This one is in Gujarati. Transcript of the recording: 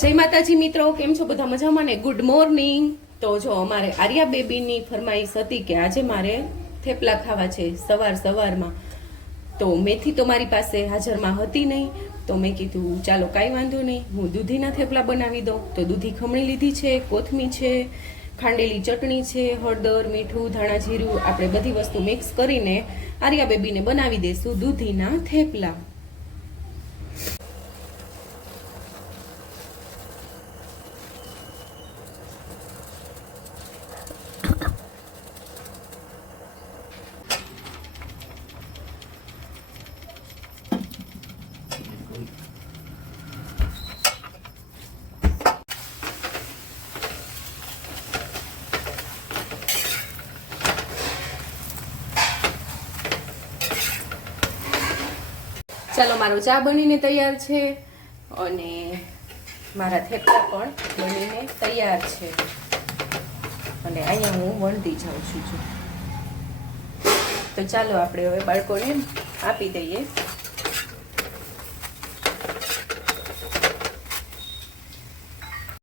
જય માતાજી મિત્રો, કેમ છો બધા? મજામાં ને? Good morning. તો જો અમારે આર્યા બેબીની ફરમાઈશ હતી કે આજે મારે થેપલા ખાવા છે સવારમાં. તો મેથી તો મારી પાસે હાજરમાં હતી નહીં, તો મેં કીધું ચાલો કાંઈ વાંધો નહીં, હું દૂધીના થેપલા બનાવી દઉં. તો દૂધી ખમણી લીધી છે, કોથમી છે, ખાંડેલી ચટણી છે, હળદર, મીઠું, ધાણા જીરું, આપણે બધી વસ્તુ મિક્સ કરીને આર્યા બેબીને બનાવી દઈશું દૂધીના થેપલા. ચાલો, મારો ચા બનીને તૈયાર છે અને મારા થેપલા પણ બનીને તૈયાર છે અને અહીંયા હું વણતી જાઉં છું. તો ચાલો આપણે હવે બાળકોને આપી દઈએ.